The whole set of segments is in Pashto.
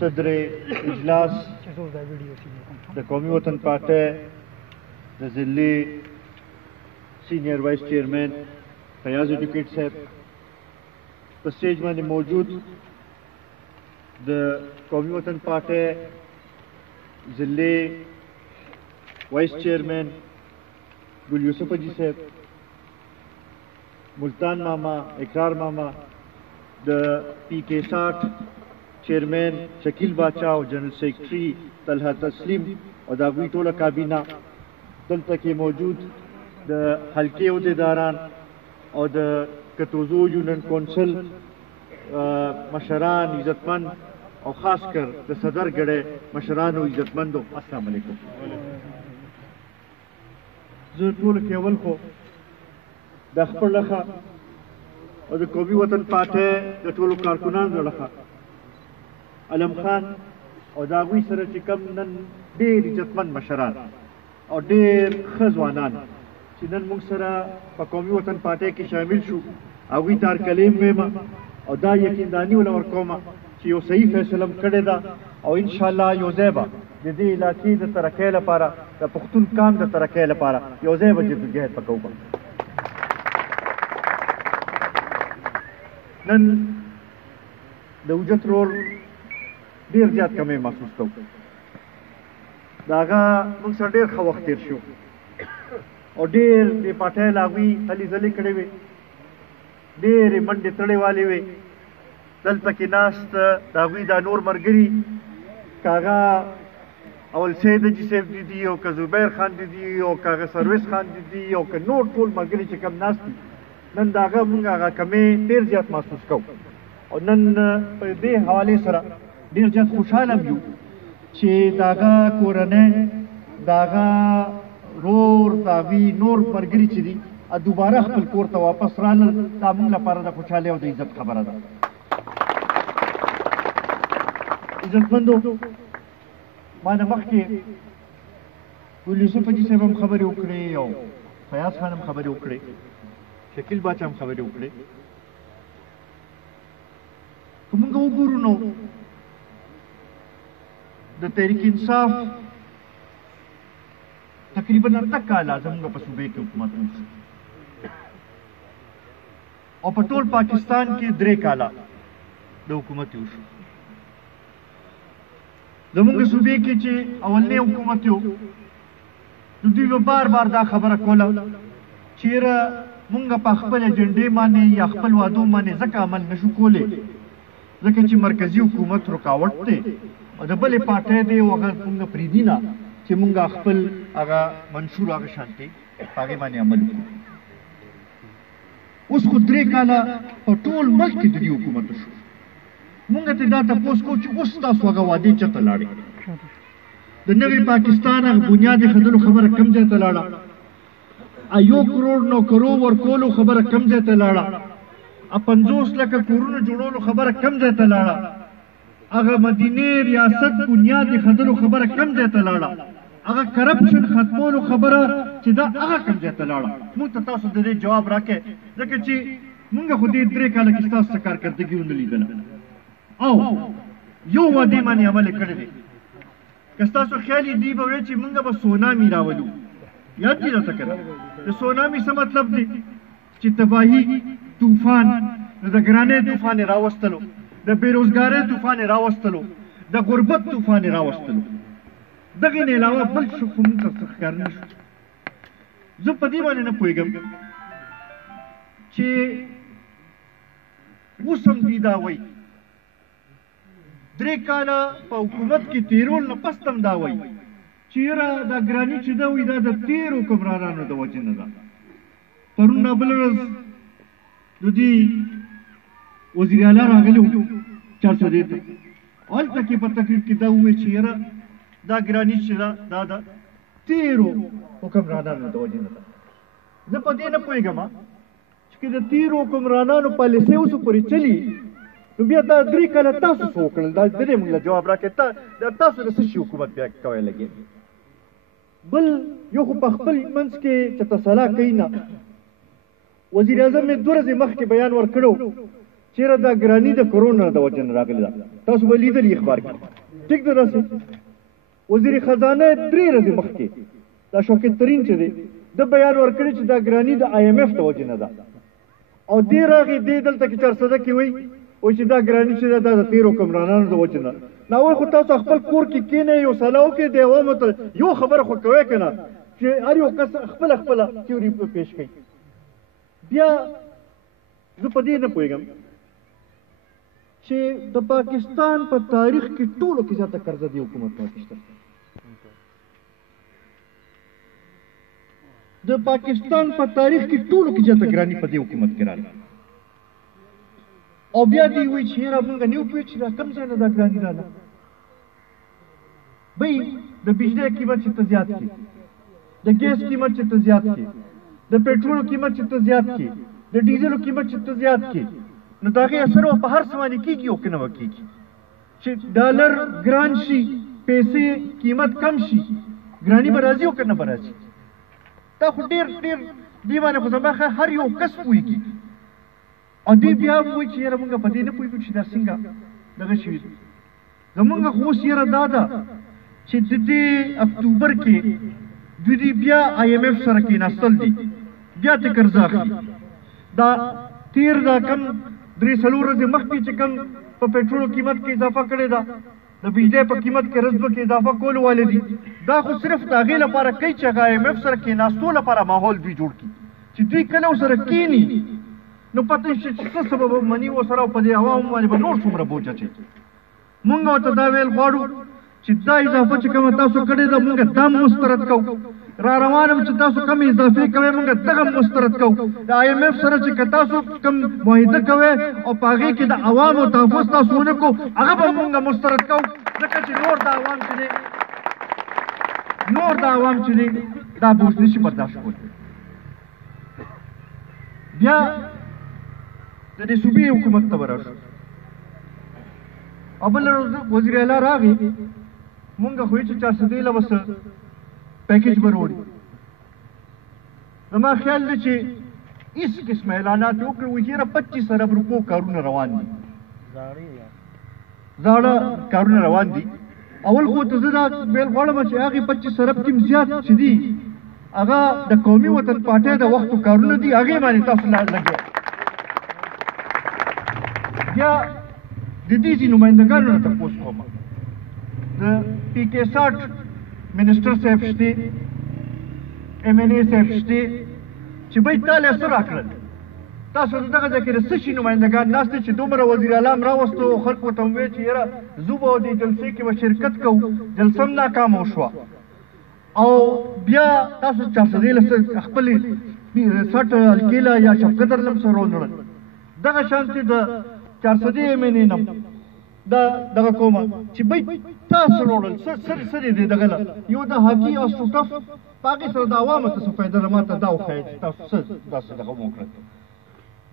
صدر اجلاس د قومي وطن پارټۍ د ضلعي سینئر وایس چیئرمین فیاض ایډوکیټ صاحب په سټیج باندې موجود د قومي وطن پارټۍ ضلعي وایس چیئرمین ګل یوسف حاجي صاحب، ملتان ماما، اقرار ماما، د پی کے 60 چیئرمین شکیل باچا او جنرل سیکرټري طلحه تسلیم او د هغوی ټوله کابینه دلته کې موجود، د حلقې عهدیداران او د کتوزو یونین کونسل مشران عزتمند او خاص کر د صدر ګړی مشرانو عزتمندو، السلام علیکم. زه ټولو کې اول خو د خپل لخوا او د قومي وطن پارټۍ د ټولو کارکنانو لخوا علم خان او د هغوی سره چې کوم نن ډېر عزتمند مشران او ډېر ښه ځوانان چې نن موږ سره په قومي وطن پارټۍ کې شامل شو، هغوی ته هرکلی ویم او دا یقینداني وله ورکوم چې یو صحیح فیصله کړې ده او انشاءالله یو ځای به د دې علاقې د ترقۍ لپاره، د پښتون قام د ترقۍ لپاره یو ځای به جدوجهد وکړو. نن د اوجت رول ډېر زیات کمی محسوس کوو. د هغه موږ سره ډېر ښه وخت تېر شو او ډېر د پارټۍ له هغوی هلې ځلې کړې وې، ډېرې منډې تړې والې وې. دلته کې ناست د هغوی دا نور ملګري، که هغه اول سید حاجي صاحب دي او که زبیر خان دي او که هغه سرویس خان دي او که نور ټول ملګري چې کوم ناست دي، نن د هغه موږ هغه کمی ډېر زیات محسوس کوو او نن په دې حوالې سره ډېر زیات خوشحاله یو چې د هغه کورنۍ، د هغه رور، د هغوی نور ملګري چې دي دوباره خپل کور ته واپس رالل، دا موږ لپاره د خوشحالۍ او د عزت خبره ده. عزتمندو، ما نه مخکې ګل یوسف حاجي صاحب هم خبرې وکړې او فیاض خان هم خبرې وکړې، شکیل باچا هم خبرې وکړې. که موږ وګورو نو د تحریک انصاف تقریبا 8 کاله زموږ په صوبې کې حکومت وشو او په ټول پاکستان کې 3 کاله د حکومت وشو. زموږ صوبې کې چې اولنی حکومت و نو دوی به بار بار دا خبره کوله چې یاره مونږ په خپل ایجنډې باندې یا خپل وعدو باندې ځکه عمل نشو کولی ځکه چې مرکزي حکومت رکاوټ دی او د بلې پارټۍ دی او هغه مونږ پرېږدي نه چې مونږ خپل هغه منشور هغه شانتې په هغې باندې عمل وکړو. اوس خو 3 کاله په ټول ملک کې د دې حکومت شو. مونږ ته دا تپوس کوو چې اوس تاسو هغه وعدې چېرته لاړې؟ د نوي پاکستان هغه بنیاد ایښودلو خبره کوم ځای ته لاړه؟ 1 کروڑ نوکرو ورکولو خبره کم ځای ته لاړه؟ 50 لکه کورونو جوړولو خبره کم ځای ته لاړه؟ هغه مدینې ریاست بنیاد ایښودلو خبره کم ځای ته لاړه؟ هغه کرپشن ختمولو خبره چې دا هغه کم ځای ته لاړه؟ موږ ته تاسو د دې جواب راکړئ ځکه چې موږ خو دې 3 کاله کې ستاسو څه کارکردګي ونه لیدله او یو وعدې باندې عمل کړی دی. که ستاسو خیال یې دی به وایي چې موږ به سونامي راولو. یاد دي راته که نه؟ د سونامي څه مطلب دی؟ چې تباهي طوفان، د ګرانۍ طوفان یې راوستلو، د بېروزګارۍ طوفان یې راوستلو، د غربت طوفان یې راوستلو. دغې نه علاوه بل څه خو موږ ته څه ښکار نه شو. زه په دې باندې نه پوهېږم چې اوس هم دوی دا وایي 3 کاله په حکومت کې تېرول نه پس هم دا وایي چې یاره دا ګراني چې ده وایي دا د تېرو حکمرانانو د وجې نه ده. پرون بله ورځ د دې وزیر اعلی راغلی و 400 ته، هلته کې په تقریر کې دا ووایي چې یاره دا ګراني چې ده دا د تېرو حکمرانانو د وجې نه ده. زه په دې نه پوهېږم چې که د تېرو حکمرانانو پالیسۍ اوسو پورې چلي نو بیا دا 3 کاله تاسو څه وکړل؟ دا د دې موږ له جواب راکړئ. تاسو د څه شي حکومت بیا کوی لګېد؟ بل یو خو په خپل منځ کې چې تصالح کوي نه. وزیر اعظم مې 2 ورځې مخکې بیان ورکړو چیرې دا ګراني د کرونا د وجه نه راغلې ده. تاسو به لیدلي اخبار کې. ټیک ده داسې وزیر خزانه 3 ورځې مخکې دا شوکت ترین چې دی د بیان ورکړی چې دا ګراني د IMF د وجه نه ده او دې راغی دې دلته کې 400 کې وایي چې دا ګراني چې دا د 13 حکمرانانو د وجه نه نو وایي خو تاسو خپل کور کې کینې یو سلو کې د عوامو ته یو خبره خو کوي که نه چې هر یو کس خپله تیوري پیش کوي. بیا زه په دې نه پوهېږم چې د پاکستان په تاریخ کې ټولو کې زیاته قرضه دی حکومت پاکستان. د پاکستان په تاریخ کې ټولو کې زیاته ګراني په دې حکومت کې راغله او بیا دی وایي چې یاره موږ نه پوهېږو چې دا کوم ځای نه دا ګراني راغله. بی د بجلی قیمت چې ته زیات کړي د ګیس قیمت چې ته زیات کړي د پټرولو قیمت چې ته زیات کړي د ډیزلو قیمت چې ته زیات کړي نو د هغې اثر په هر څه باندې کېږي او که نه به کېږي چې ډالر ګران شي پیسې قیمت کم شي ګراني به راځي او که نه به راځي. دا خو ډېر دې باندې خو زما هر یو کس پوهېږي او دوی بیا هم وایي چې یاره مونږ په دې نه پوهېږو چې دا څنګه دغه شوي دي. زمونږ خو اوس یاره دا ده چې د دې اکتوبر کې دوی بیا IMF سره کېناستل دي بیا ترې قرضه اخلي. دا تیر دا کم 3-4 ورځې مخکې چې کم په پټرولو قیمت کې اضافه کړې ده د بجلی په قیمت کې رزبه کې اضافه کول والے دي دا خو صرف د هغې لپاره کوي چې هغه IMF سره کېناستو لپاره ماحول دوی جوړ کړي چې دوی کله ورسره کېني نو پته شي چې څه سبب مني ورسره او په دې عوامو باندې به نور څومره بوج اچوي. مونږ ورته دا ویل غواړو چې دا اضافه چې کومه تاسو کړې ده مونږ دا مسترد کوو را روانم چې تاسو کم اضافې کوئ مونږ دغه مسترد کوو. د IMF سره چې که تاسو کم معاهده کوئ او په هغې کې د عوامو تحفظ تاسو ونه کړو هغه به مونږ مسترد کوو ځکه چې نور د عوام چې دی دا بوج نشي برداشت کولی. بیا د دې صوبې حکومت ته به راشو او بله ورځ وزیر اعلی راغی مونږ خو چې 400 له بس پیکیج به راوړي. زما خیال دی چې هېڅ قسمه اعلانات یې وکړي وایي چېرې 25 ارب روپو کارونه روان دي زاړه کارونه روان دي. اول خو ته زه دا ویل غواړم چې هغې 25 ارب کې زیات چې دي هغه د قومي وطن پارټۍ د وختو کارونه دي هغې باندې تاسو لګیا. بیا د دې ځینې نمایندګانو نه تپوس کوم د PK 60 منسټر صاحب شته MNA صاحب شته چې بای تاله څه راکړل تاسو دغه ځای کې د څه شي نمایندګان ناست دي چې دومره وزیر اعلی هم راوستو خلکو ته وویل چې یاره زه به دې جلسې کې به شرکت کوو جلسه هم ناکامه وشوه او بیا تاسو 400 خپلې 60 الکیله یا شفقدر لم سره ونړل دغه شانتې د 400 MNA نم دغه کومه چې بای تاسو وروړل سره دې دغه یو د هاکي او سټف پاکي سره د عوامو ته څه فایده نه ماته دا وښایي چې تاسو داسې دغه وکړئ.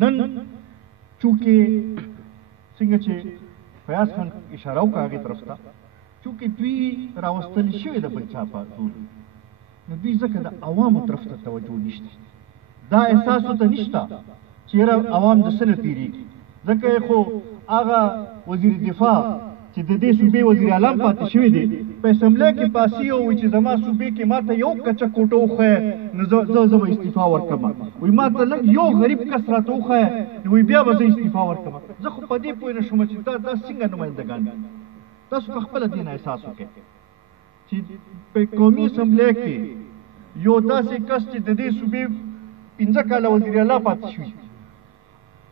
نن چونکې څنګه چې فیاض خان اشاره وکړه هغې طرف ته چونکې دوی راوستل شوي د بل چا په زور نو دوی ځکه د عوامو طرف ته توجه نشته دا احساس ورته نشته چې یاره عوام د څه نه تېرېږي ځکه یې خو هغه وزیر دفاع چې د دې صوبې وزیر اعلی پاتې شوي دي په اسمبلی کې پاسي او وایي چې زما صوبې کې ماته یو کچه کوټه وښیه نو زه به استعفا ورکړم وایي ماته لږ یو غریب کس راته وښیه نو وایي بیا به زه استعفا ورکړم. زه خو په دې پوه نه شوم چې دا څنګه نمایندګان دي. تاسو په خپله دې نه احساس وکړئ چې په قومي اسمبلی کې یو داسې کس چې د دې صوبې 15 کاله وزیر اعلی پاتې شوي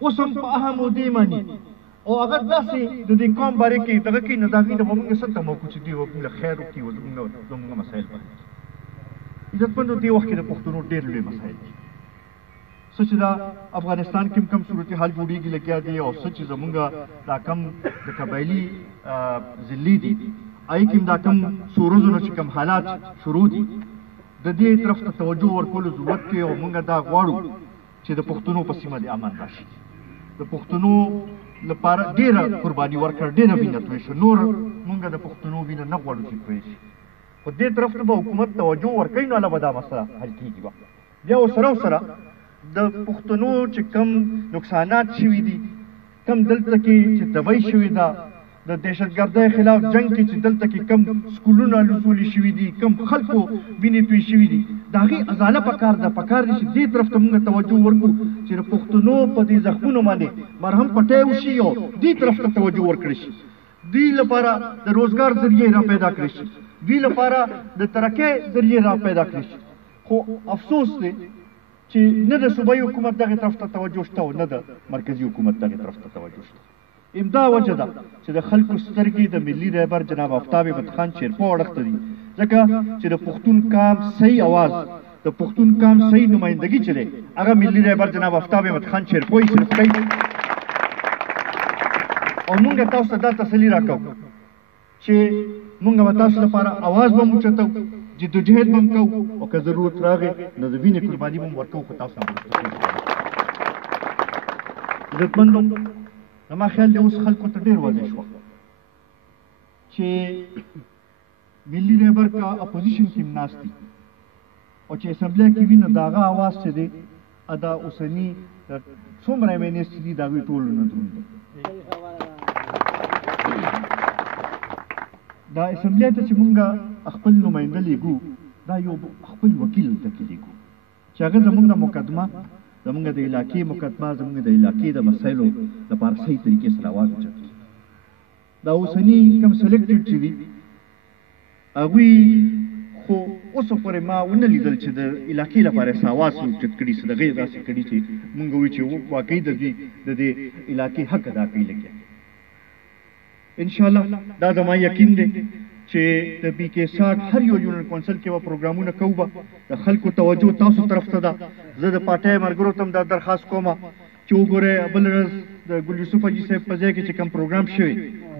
اوس هم په اهم عهدې ماني او هغه داسې د دې قوم باره کې دغه کې نو د هغې نه به مونږ څه تمه وکړو چې دوی به موږ خیر وکړي او زموږ مسایل به عزتمندو دې وخت کې د پښتنو ډېر لوی مسایل دي څه چې دا افغانستان کې هم کم صورتحال جوړېږي لګیا دی او څه چې زمونږ دا کم د قبایلي ضلعې دي هغې کې هم دا کم څو ورځو چې کم حالات شروع دي د دې طرف ته توجه ورکولو ضرورت دی او مونږ دا غواړو چې د پښتنو په سیمه دې امن راشي. د پښتنو لپاره ډېره قرباني ورکړه ډېره وینه توی شوه نور مونږ د پښتنو وینه نه غواړو چې توی شي خو دې طرف ته به حکومت توجه ورکوي نو هله به دا مسله حل کېږي به. بیا ورسره د پښتنو چې کم نقصانات شوي دي کم دلته کې چې تبۍ شوې ده د دهشتګردۍ خلاف جنگ کې چې دلته کې کم سکولونه لوټولي شوي دي کم خلکو وینې توی شوي دي د هغې ازاله پکار ده پکار دي چې دې طرف ته موږ توجه ورکړو چې د پښتنو په دې زخمونو باندې مرهم پټی وشي او دې طرف ته توجه ورکړی شي دوی لپاره د روزګار ذریعې را پیدا کړی شي دوی لپاره د ترقۍ ذریعې را پیدا کړی شي خو افسوس دی چې نه د صوبایي حکومت دغې طرف ته توجه شته او نه د مرکزي حکومت دغې طرف ته توجه شته امدا وجه ده چې د خلکو سترګې د ملي رهبر جناب آفتاب احمد خان شیرپا اړخ ته دي ځکه چې د پښتون قام صحیح اواز د پښتون قام صحیح نمایندګي چې دی هغه ملي رهبر جناب آفتاب احمد خان شیرپا یې صرف کوي او مونږ تاسو ته دا تسلي راکوو چې مونږ به تاسو لپاره اواز به مو اوچتو جدوجهد به م کوو او که ضرورت راغې نو د وینې قرباني به م ورکوو خو تاسو عزتمندو زما خیال دی اوس خلکو ته ډېر واضح شوه چې ملي رهبر کا اپوزیشن کې هم ناست دي او چې اسمبلی کې وي نو د هغه اواز چې دی دا اوسني څومره ایم این ایس چې دي د هغوی ټولو نه دروند دی دا اسمبلی ته چې مونږ خپل نماینده لیږو دا یو خپل وکیل ته کې لیږو چې هغه زمونږ د مقدمه زمونږ د علاقې مقدمه زمونږ د علاقې د مسایلو لپاره صحیح طریقې سره آواز اوچت کړي دا اوسني کوم سلیکټډ چې دي هغوی خو اوسه پورې ما ونه لیدل چې د علاقې لپاره څه آواز اوچت کړي څه دغې داسې کړي چې مونږ وایو چې واقعي د دې علاقې حق ادا کوي لګیا انشاءالله دا زما یقین دی چې د بي کې 60 هر یو یونین کونسل کې به پروګرامونه کوو به د خلکو توجه تاسو طرف ته ده زه د پارټۍ ملګرو ته هم دا درخواست کوم چې وګورئ بل ورځ د ګل یوسف حاجي صاحب په ځای کې چې کوم پروګرام شوی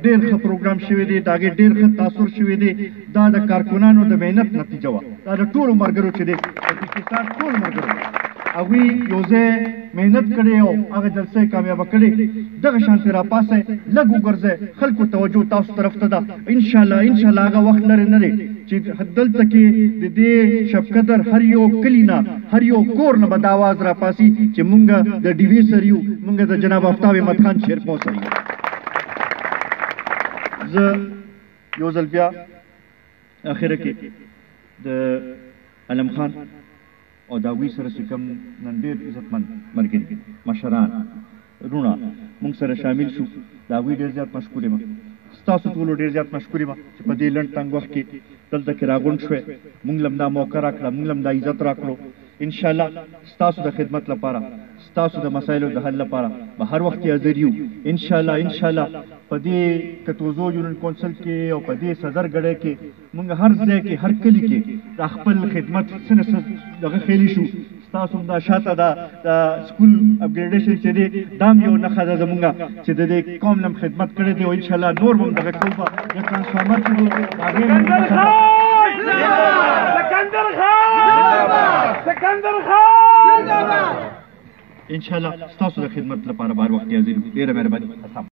ډېر ښه پروګرام شوی دی د هغې ډېر ښه تاثر شوی دی دا د کارکنانو د محنت نتیجه وه دا د ټولو ملګرو چې دی د پاکستان ټولو ملګرو هغوی یو ځای محنت کړې او هغه جلسه یې کامیابه کړې دغه شانتې راپاسئ لږ وګرځئ خلکو توجه تاسو طرف ته ده انشاءالله هغه وخت لرې نه دی چې دلته کې د دې شبقدر هر یو کلي نه هر یو کور نه به دا آواز راپاسي چې مونږ د ډیوي سره یو مونږ د جناب آفتاب احمد خان شیرپا سره یو زه یو ځل بیا اخره کې د علم خان او د هغوی سره چې کوم نن ډېر عزتمند ملګري مشران وروڼه موږ سره شامل شو د هغوی ډېر زیات مشکور یم ستاسو ټولو ډېر زیات مشکور یم چې په دې لنډ تنګ وخت کې دلته کې راغونډ شوی موږ له هم دا موقع راکړه موږ له هم دا عزت راکړو انشاءالله ستاسو د خدمت لپاره ستاسو د مسایلو د حل لپاره به هر وخت حاضر یو انشاءالله په دې کتوزو یونین کونسل کې او په دې صدرګړۍ کې موږ هر ځای کې هر کلي کې د خپل خدمت څه نه څه دغه خیلي شو ستاسو هم دا شاته د سکول اپګریډیشن چې دی دا هم یو نښه ده زموږ چې د دې قوم نه خدمت کړی دی او انشاءالله نور به هم دغه کوو به د ټرانسفارمر چې دی سکندر خان انشاءالله ستاسو د خدمت لپاره به هر وخت حاضر یو ډېره مهرباني